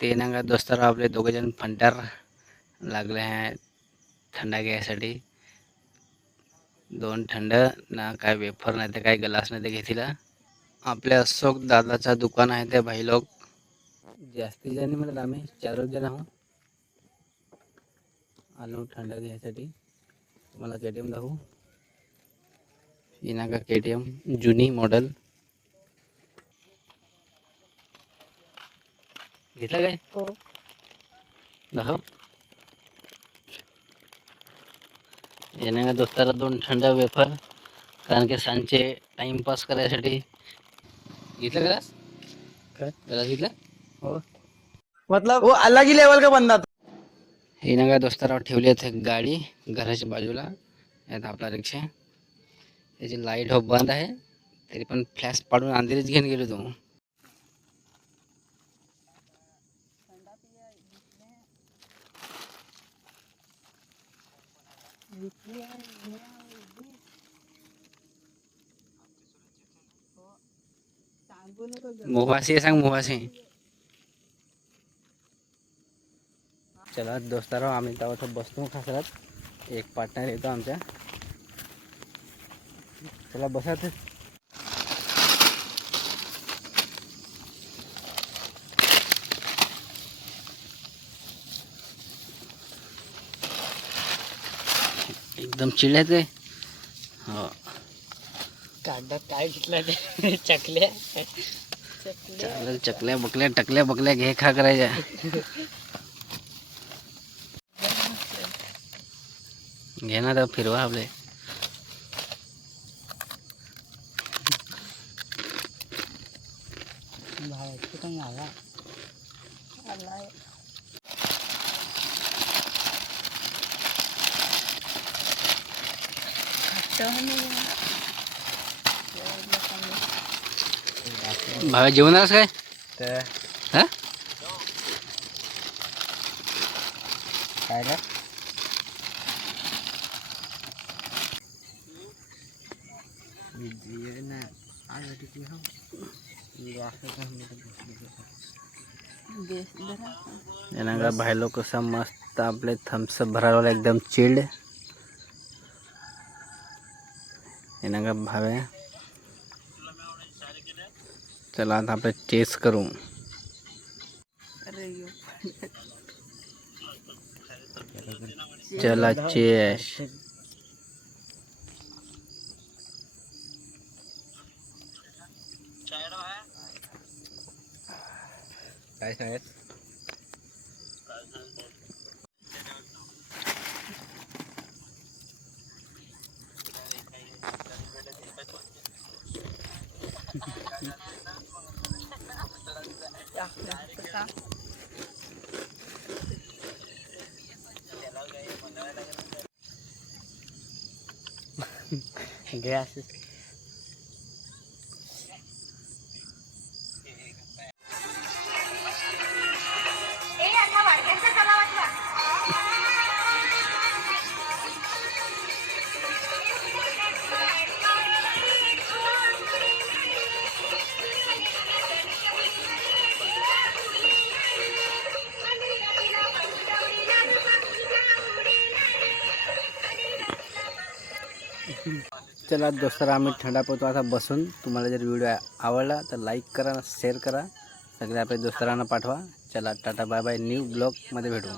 ते ना का दोस्तार आपले दोघेजण फंटार लागले आहे थंडा घ्यायसाठी. दोन थंड ना काय वेफर नाही तर काय ग्लास नाही ते घेतला. आपल्या अशोक दादाचा दुकान आहे ते भाई लोक जास्ती जणी म्हणत आम्ही 4 जण आहोत. आलो थंड घ्यायसाठी. मला KTM दाखवू. ही ना का KTM जुनी मॉडेल घेतला काय दाखव. याने का दोस्ताला 2 थंड वेफर कारण की सांचे टाइमपास करायसाठी घेतलं. ग्लास काय ग्लास घेतला हो मतलब वो अलग ही लेवल का बंदा था. हे ना का दोस्तारावर ठेवली आहे गाडी घराच्या बाजूला. यात आपला रिक्षा त्याची लाईट हो बंद आहे तरी पण फ्लॅश पाडून अंधेरीच घेऊन गेलो तो. मुवासी सांग मुवासी. चला दोस्तारो आम्ही तेव्हा बसतो खासरात. एक पार्टनर येतो आमच्या. चला बसा ते. एकदम चिडायचं. हो कागदात काय घेतलं ते चकल्या चालेल. चकल्या बकल्या टकल्या बकल्या घे खा करायच्या. घे ना तर फिरवा आपले. भावाची पण आला आलाय. भावा जेवणारच काय हा काय रे का भाई लोग कसं मस्त आपले थम्सअप भरायला एकदम चिल्ड. येना का भावे. चला आता आपण टेस्ट करू. चला चेस. काय सांगत गॅस चला दोस्तर आम्ही थंडा पडतो आता बसून. तुम्हाला जर व्हिडिओ आवडला तर लाईक करा शेअर करा. सगळ्या आपल्या दोस्तरांना पाठवा. चला टाटा बाय बाय. न्यू ब्लॉगमध्ये भेटू.